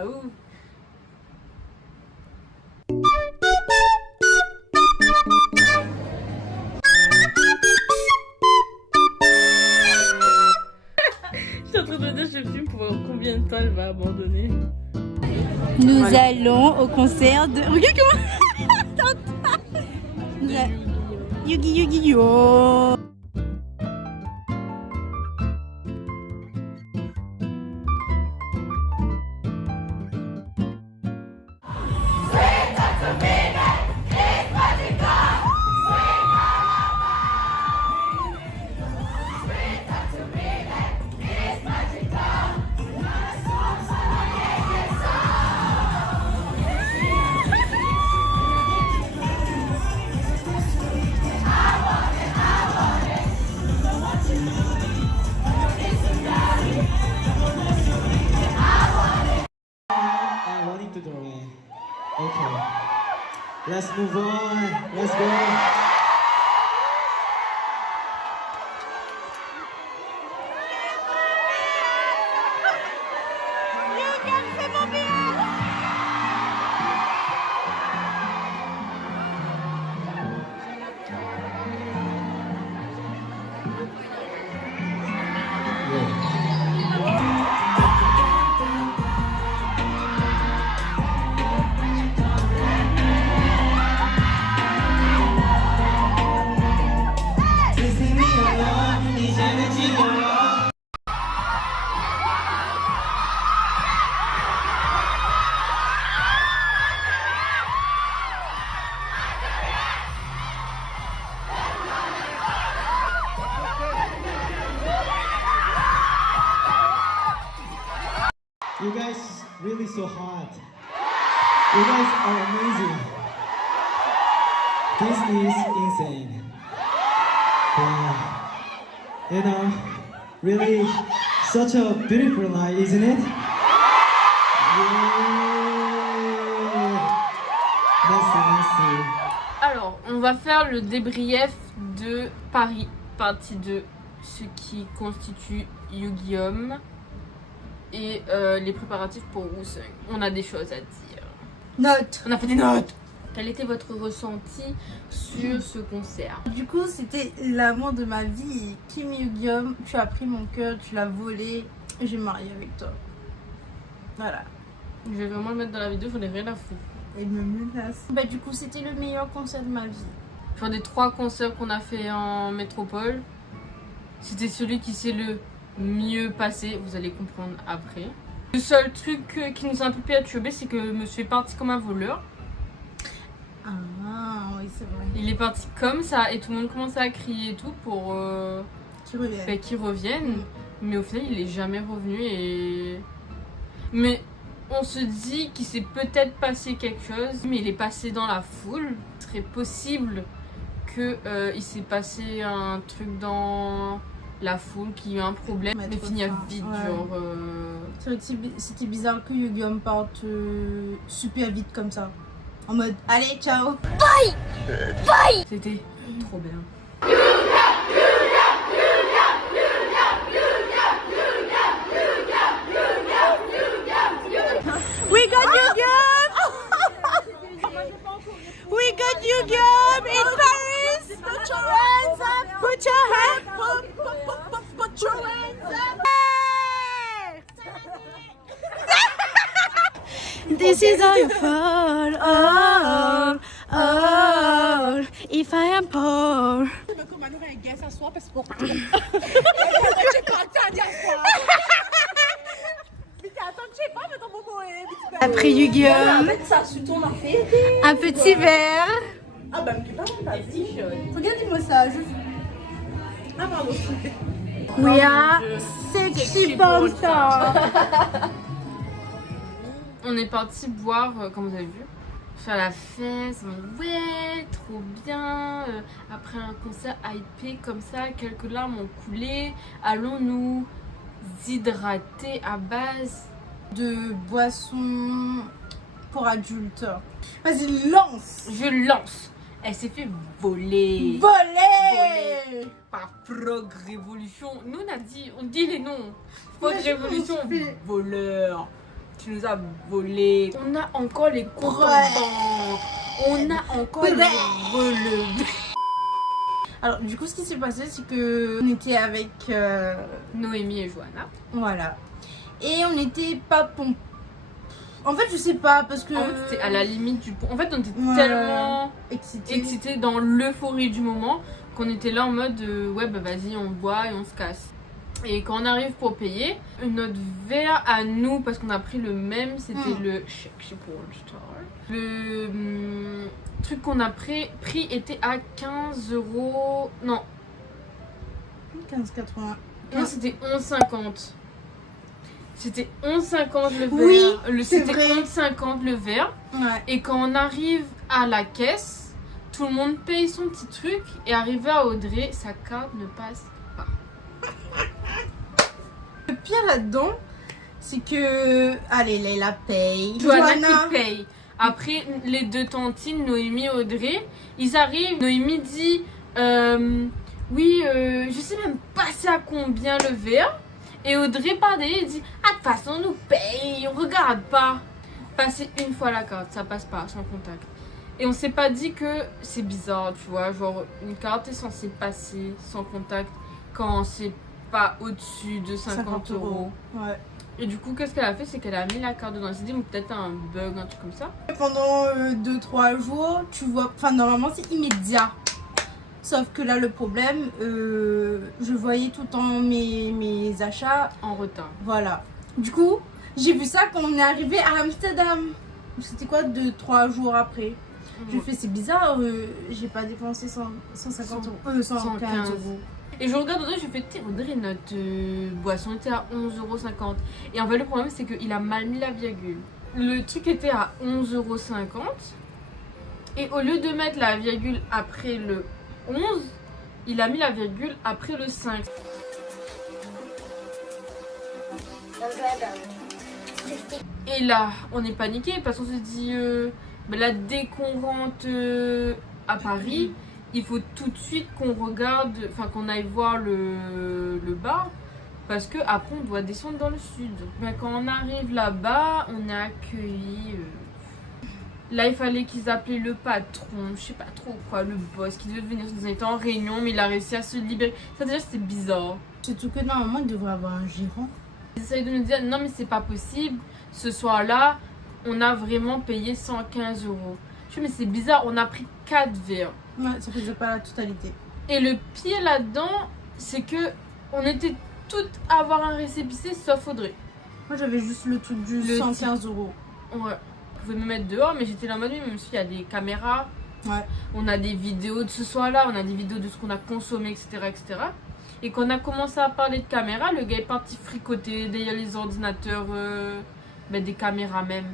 Waouh. Je suis en train de me dire, je filme pour voir combien de temps elle va abandonner. Nous allons au concert de... Regarde comment... Yugi Yugi Yo. I wanted to draw it. Okay. Let's move on. Let's go. You guys really so hot. You guys are amazing. This is insane. Wow. You know, really such a beautiful night, isn't it? Yeah. Merci. Alors, on va faire le débrief de Paris, partie 2, ce qui constitue Yu-Gi-Oh! Et les préparatifs pour Wusung. On a des choses à dire. Note. On a fait des notes. Quel était votre ressenti sur ce concert? Du coup, c'était l'amour de ma vie. Kim Yu-Gi-Oh! Tu as pris mon cœur, tu l'as volé. J'ai marié avec toi. Voilà. Je vais vraiment le mettre dans la vidéo, j'en ai rien à foutre. Elle me menace. Bah, du coup, c'était le meilleur concert de ma vie. Enfin, des 3 concerts qu'on a fait en métropole, c'était celui qui s'est le mieux passé, vous allez comprendre après. Le seul truc qui nous a un peu perturbé, c'est que monsieur est parti comme un voleur. Ah oui, c'est vrai. Il est parti comme ça et tout le monde commençait à crier et tout pour qu'il revienne. Mais au final, il est jamais revenu et... Mais on se dit qu'il s'est peut-être passé quelque chose, mais il est passé dans la foule. Ce serait possible qu'il s'est passé un truc dans la foule, qu'il y a eu un problème, mais fini à vite, ouais. genre... C'est vrai que c'était bizarre que Yu-Gi-Oh! Parte super vite comme ça. En mode, allez, ciao. Bye. Bye. C'était trop bien. We got Yu-Gi-Oh! We got Yu-Gi-Oh! In Paris! Put your hands up! Put your hands up! Put your hands up! This is all your fault. Oh, if I am poor. Après Yu-Gi-Oh! Un petit verre. Ah bah mais pas regardez-moi ça. Ah pardon. We are sexy panta. On est parti boire, comme vous avez vu, faire la fête. Ouais, trop bien. Après un concert hypé comme ça, quelques larmes ont coulé. Allons nous hydrater à base De boissons pour adultes. Vas-y, lance. Je lance. Elle s'est fait voler. Voler Par Prog Révolution. Nous on dit les noms. Prog Révolution, voleur. Tu nous as volé. On a encore les comptes en banque. On a encore les relevés. Alors, du coup, ce qui s'est passé, c'est que on était avec Noémie et Johanna. Voilà. Et on n'était pas pompés. En fait, je sais pas, parce que... En fait, c'était à la limite du... En fait, on était tellement excités dans l'euphorie du moment qu'on était là en mode ouais, bah vas-y, on boit et on se casse. Et quand on arrive pour payer, notre verre à nous, parce qu'on a pris le même, c'était le Shake Star. Le truc qu'on a pris était à 15 €. Non. 15,80. Non, c'était 11,50. C'était 11,50 le verre. Oui, c'était 11,50 le verre. Ouais. Et quand on arrive à la caisse, tout le monde paye son petit truc. Et arrivé à Audrey, sa carte ne passe pas. Le pire là-dedans, c'est que... Allez, Leila paye. Johanna qui paye. Après, les deux tantines, Noémie et Audrey, ils arrivent. Noémie dit oui, je sais même pas c'est à combien le verre. Et Audrey par derrière, dit ah, de toute façon, on nous paye, on regarde pas. Passer une fois la carte, ça passe pas, sans contact. Et on s'est pas dit que c'est bizarre, tu vois. Genre, une carte est censée passer sans contact quand c'est pas au-dessus de 50 €. Ouais. Et du coup, qu'est-ce qu'elle a fait? C'est qu'elle a mis la carte dedans. Elle s'est dit, peut-être un bug, un truc comme ça. Pendant 2-3 jours, tu vois, enfin normalement c'est immédiat. Sauf que là, le problème, je voyais tout le temps mes achats En retard. Voilà. Du coup, j'ai vu ça quand on est arrivé à Amsterdam. C'était quoi, 2-3 jours après. Je fais, c'est bizarre, j'ai pas dépensé 150 €, 115 €. Et je regarde Audrey, je fais, Audrey, notre boisson était à 11,50 €. Et en fait, le problème, c'est qu'il a mal mis la virgule. Le truc était à 11,50 €. Et au lieu de mettre la virgule après le 11, il a mis la virgule après le 5. Et là, on est paniqué parce qu'on se dit, là, dès qu'on rentre à Paris, il faut tout de suite qu'on regarde, enfin qu'on aille voir le bar, parce que après on doit descendre dans le sud. Mais quand on arrive là-bas, on est accueillis. Là, il fallait qu'ils appelaient le patron, je sais pas trop quoi, le boss, qui devait venir. Ils étaient en réunion, mais il a réussi à se libérer. Ça déjà, c'était bizarre. Surtout que normalement, il devrait avoir un gérant. Ils essayent de nous dire non, mais c'est pas possible. Ce soir-là, on a vraiment payé 115 €. Je dis, mais c'est bizarre, on a pris 4 verres. Ouais, ça faisait pas la totalité. Et le pire là-dedans, c'est que on était toutes à avoir un récépissé sauf Audrey. Moi, j'avais juste le truc du 115 €. Ouais. Vous pouvez me mettre dehors, mais j'étais là en mode, même s'il y a des caméras. Ouais. On a des vidéos de ce soir-là, on a des vidéos de ce qu'on a consommé, etc., etc. Et quand on a commencé à parler de caméras, le gars est parti fricoter derrière les ordinateurs, des caméras même.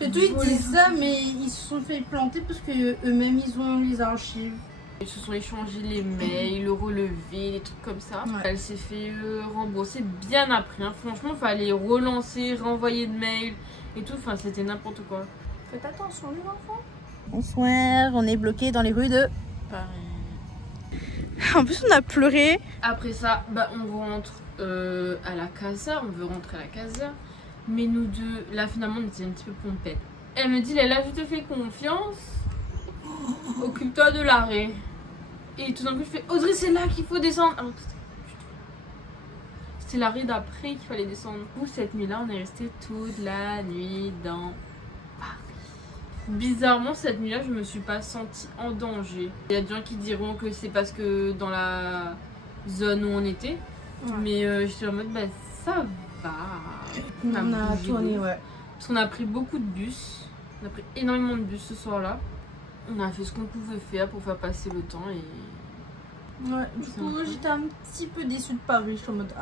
Surtout, ils disent ça, mais ils se sont fait planter parce que eux-mêmes ils ont les archives. Ils se sont échangés les mails, le relevé, des trucs comme ça. Ouais. Elle s'est fait rembourser bien après. Hein. Franchement, il fallait relancer, renvoyer de mails et tout. Enfin, c'était n'importe quoi. Faites attention, les enfants. Bonsoir, on est bloqué dans les rues de Paris. En plus, on a pleuré. Après ça, on rentre à la casa. On veut rentrer à la casa. Mais nous deux, là, finalement, on était un petit peu pompettes. Elle me dit, Léla, je te fais confiance. Occupe-toi de l'arrêt. Et tout d'un coup, je fais, Audrey, c'est là qu'il faut descendre. Ah, c'était l'arrêt d'après qu'il fallait descendre. Pour cette nuit-là, on est resté toute la nuit dans Paris. Bizarrement, cette nuit-là, je me suis pas sentie en danger. Il y a des gens qui diront que c'est parce que dans la zone où on était. Ouais. Mais j'étais en mode, ça va. On a tourné, ouais. Parce qu'on a pris beaucoup de bus. On a pris énormément de bus ce soir-là. On a fait ce qu'on pouvait faire pour faire passer le temps et... Ouais, du coup, j'étais un petit peu déçue de Paris. Je suis en mode,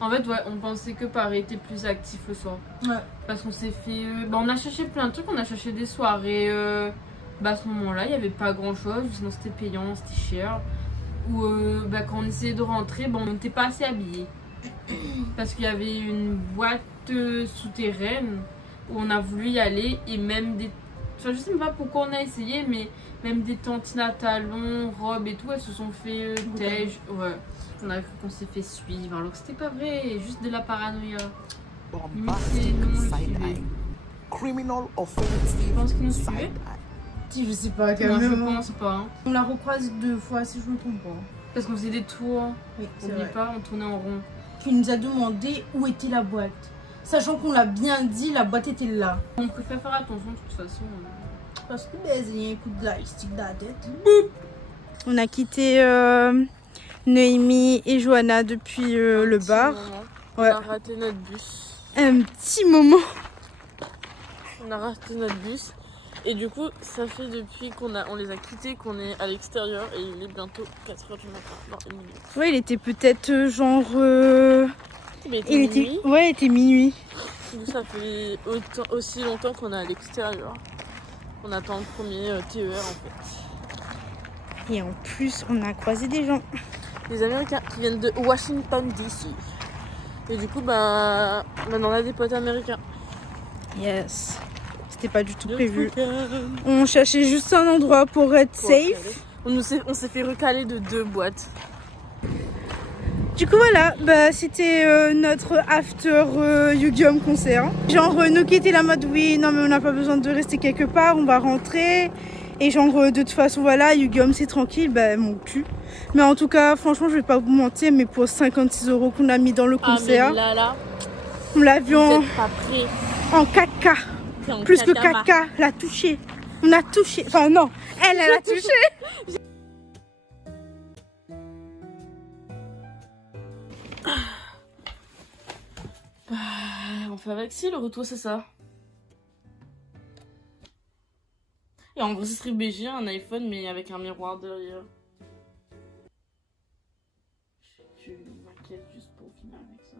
En fait, ouais, on pensait que Paris était plus actif le soir. Ouais. Parce qu'on s'est fait... on a cherché plein de trucs. On a cherché des soirées. À ce moment-là, il n'y avait pas grand-chose. Sinon, c'était payant, c'était cher. Ou quand on essayait de rentrer, on n'était pas assez habillés. Parce qu'il y avait une boîte souterraine où on a voulu y aller. Et même des... Enfin, je sais même pas pourquoi on a essayé, mais même des tantines à talons, robes et tout, elles se sont fait tège. Ouais. On a cru qu'on s'est fait suivre, alors que c'était pas vrai, juste de la paranoïa. Criminal offense. Je pense qu'ils nous suivaient. Side eye. Si, je sais pas, quand Moi, je même. pense pas. On la recroise 2 fois, si je me trompe pas. Parce qu'on faisait des tours. Oui, c'est N'oublie vrai. pas, on tournait en rond. Qui nous a demandé où était la boîte. Sachant qu'on l'a bien dit, la boîte était là. On préfère faire attention de toute façon. Parce que il y a un coup de lightstick dans la tête. On a quitté Noémie et Johanna depuis le bar. On Ouais. a raté notre bus. Un petit moment. On a raté notre bus. Et du coup, ça fait depuis qu'on les a quittés qu'on est à l'extérieur. Et il est bientôt 4h du matin. Non, 1 minute. Ouais, il était peut-être genre... Mais il était minuit. Ouais, il était minuit. Nous, ça fait aussi longtemps qu'on est à l'extérieur. On attend le premier TER en fait. Et en plus, on a croisé des gens. Les Américains qui viennent de Washington DC. Et du coup, bah, maintenant on a des potes américains. Yes. C'était pas du tout prévu. On cherchait juste un endroit pour être safe. On s'est fait recaler de 2 boîtes. Du coup voilà, bah, c'était notre after Yu-Gi-Oh concert. Genre nous qui étaient la mode oui, non mais on n'a pas besoin de rester quelque part, on va rentrer. Et genre de toute façon voilà, Yu-Gi-Oh c'est tranquille, bah mon cul. Mais en tout cas franchement je vais pas vous mentir, mais pour 56 € qu'on a mis dans le concert, Ah mais là, on l'a vu vous êtes pas prêts. en 4K. T'es en Plus que caca, 4K, l'a touché. On a touché, enfin non, elle a touché. On fait avec si le retour c'est ça. Et en gros ce serait BG, un iPhone mais avec un miroir derrière. Je m'inquiète juste pour finir avec ça.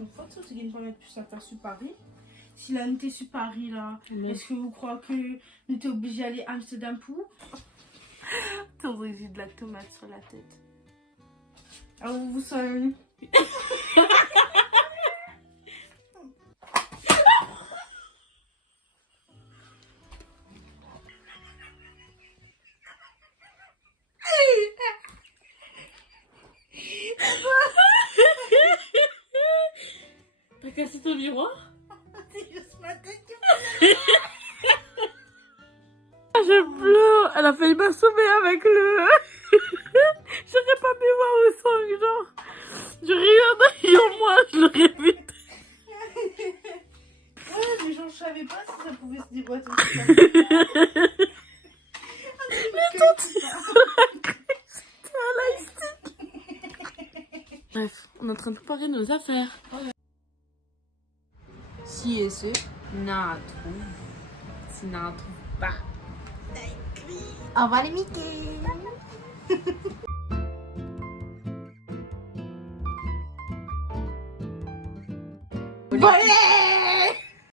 Une fois que tu gagnes pas mettre plus à faire sur Paris. Si là, nous t'es sur Paris là, Mais- est-ce que vous croyez que nous t'es obligé d'aller à Amsterdam pour? T'aurais eu de la tomate sur la tête. Ah, vous savez. T'as cassé ton miroir? C'est juste ma tête qui Je pleure. Elle a failli m'assommer avec le... J'aurais pas pu voir le sang, genre. Je regarde en moi, je l'aurais vu. Ouais, mais genre, je savais pas si ça pouvait se déboîter. Mais Bref, on est en train de préparer nos affaires. Si et ce. N'a trouve. Si n'a trouve pas. Au revoir les Mickey. Volé.